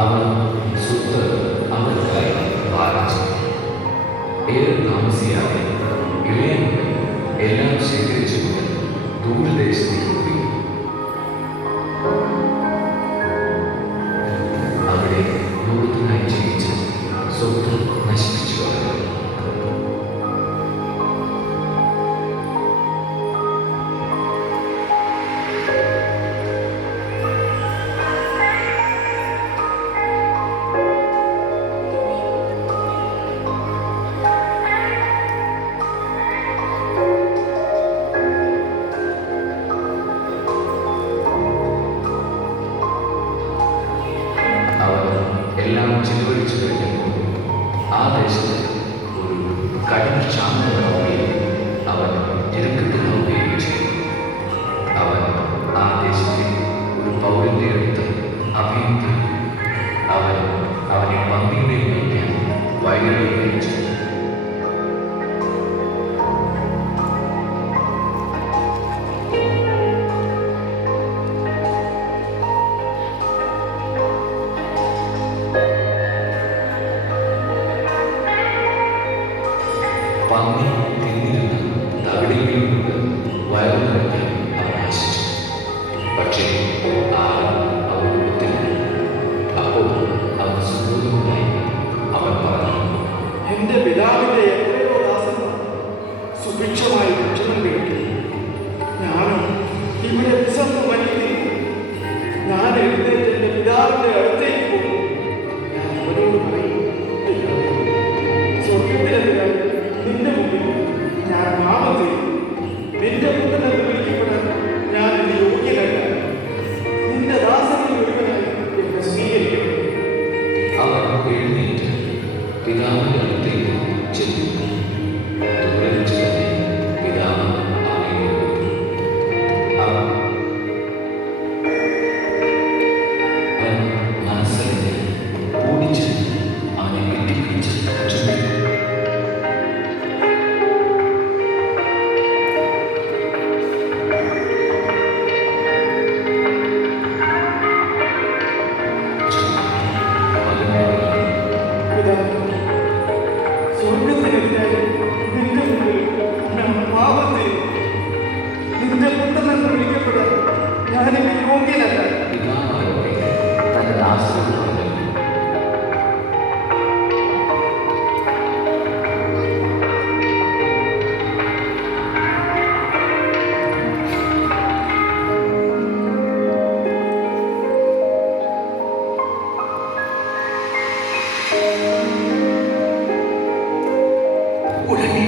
അവൻ സ്വത്ത് അവർക്കായി ഭാരിച്ചു. ഏറെ താമസിയാതെ ഇളയൻ എല്ലാം ശേഖരിച്ചുകൊണ്ട് ദൂരദേശത്തേക്ക് പോയി. അവിടെ ലോകത്തിനായി ജീവിച്ച് സ്വത്ത് നശിപ്പിച്ചു കളഞ്ഞു. എല്ലാം ചിലവഴിച്ചു കഴിഞ്ഞപ്പോൾ ആ ദേശത്ത് ഒരു കഠിന ക്ഷാമമാവുകയും അവൻ ഞെരുക്കത്തിലാവുകയും ചെയ്തു. അവൻ ആ ദേശത്തെ ഒരു പൗരന്റെ അടുത്ത് അഭയം തേടി. അവൻ അവനെ പന്നിയുടെ നയിക്കാൻ വയലിലേക്ക് അയച്ചു. പന്നി തിന്നിരുന്ന തകിടിയിൽ കൊണ്ട് വയറു നിറയ്ക്കാൻ അവൻ ആശിച്ചു. പക്ഷേ ആരും അവൻ കൊടുത്തില്ല. അപ്പോൾ അവൻ സുബോധമുണ്ടായി. അവൻ പറഞ്ഞു, എന്റെ പിതാവിന്റെ എത്രയോ ദാസന്മാർ സുഭിക്ഷമായി ഭക്ഷണം കഴിക്കും, ഞാനും ഇവിടെ വിശന്നു വനിക്കുന്നു. ഞാൻ എഴുന്നേറ്റ് എന്റെ പിതാവിന്റെ അടുത്തേക്ക് പോകും. ഞാൻ അവനോട് പറയും, സ്വർഗത്തിലെത്തിയാൽ നിന്റെ മുമ്പിൽ ഞാൻ പാപം ചെയ്യും. നിന്റെ മുമ്പിൽ നിന്ന് വിളിക്കപ്പെടാൻ ഞാൻ എന്റെ യോഗ്യനല്ല. നിന്റെ ദാസനിൽ ഒരുവനായി എന്നെ സ്വീകരിക്കണം. അവൻ എഴുന്നേറ്റ് പിതാവിന്റെ അടുത്തേക്ക് ചെന്നു. ദൂരെ വെച്ച് തന്നെ പിതാവ് അവനെ വിളിച്ചു. അവൻ മനസ്സറിഞ്ഞ് ഓടിച്ചെന്ന് അവനെ കെട്ടിപ്പിടിച്ച് ചുമന്നു. സ്വർഗത്തിനെതിരായി നിന്റെ മുമ്പിൽ ഞാൻ പാപം ചെയ്തു. നിന്റെ പുത്രനെന്ന് വിളിക്കപ്പെടാൻ ഞാനിന് യോഗ്യനല്ല. പിതാവാകട്ടെ തന്റെ ദാസനോട് പറഞ്ഞു, ഉടനെ